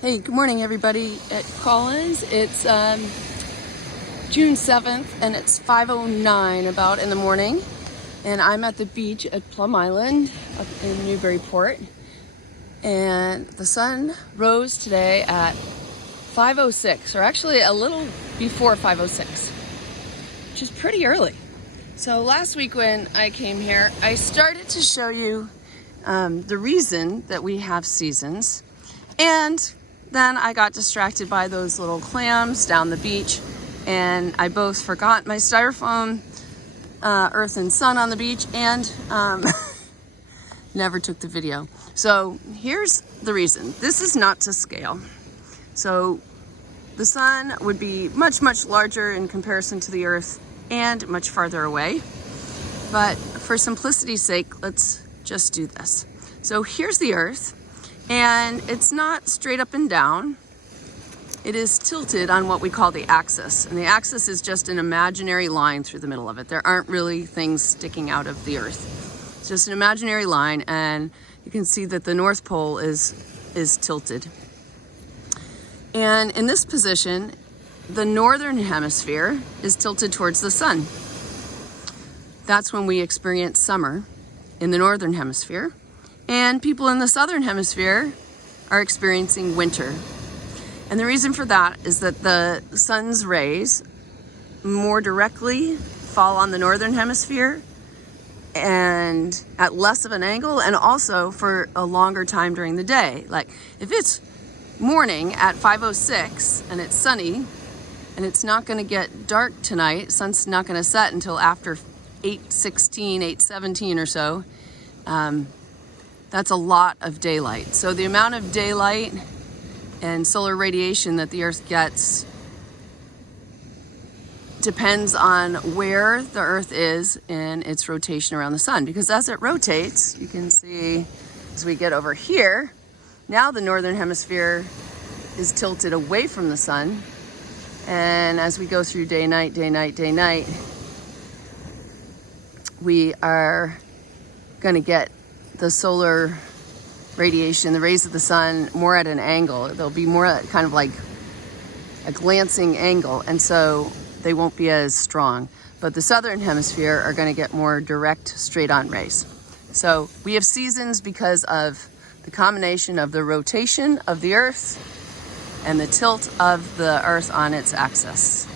Hey, good morning everybody at Collins. It's June 7th and it's 5:09 about in the morning, and I'm at the beach at Plum Island up in Newburyport, and the sun rose today at 5:06, or actually a little before 5:06, which is pretty early. So last week when I came here, I started to show you the reason that we have seasons, and then I got distracted by those little clams down the beach, and I both forgot my styrofoam, earth and sun on the beach, and never took the video. So here's the reason. This is not to scale. So the sun would be much, much larger in comparison to the earth and much farther away. But for simplicity's sake, let's just do this. So here's the earth. And it's not straight up and down. It is tilted on what we call the axis. And the axis is just an imaginary line through the middle of it. There aren't really things sticking out of the earth. It's just an imaginary line, and you can see that the North Pole is tilted. And in this position, the northern hemisphere is tilted towards the sun. That's when we experience summer in the northern hemisphere. And people in the southern hemisphere are experiencing winter. And the reason for that is that the sun's rays more directly fall on the northern hemisphere and at less of an angle, and also for a longer time during the day. Like if it's morning at 5:06 and it's sunny and it's not going to get dark tonight, sun's not going to set until after 8:16, 8:17 or so, that's a lot of daylight. So the amount of daylight and solar radiation that the earth gets depends on where the earth is in its rotation around the sun. Because as it rotates, you can see as we get over here, now the northern hemisphere is tilted away from the sun. And as we go through day, night, day, night, day, night, we are going to get the solar radiation, the rays of the sun, more at an angle. They'll be more at kind of like a glancing angle, and so they won't be as strong. But the southern hemisphere are going to get more direct, straight-on rays. So we have seasons because of the combination of the rotation of the earth and the tilt of the earth on its axis.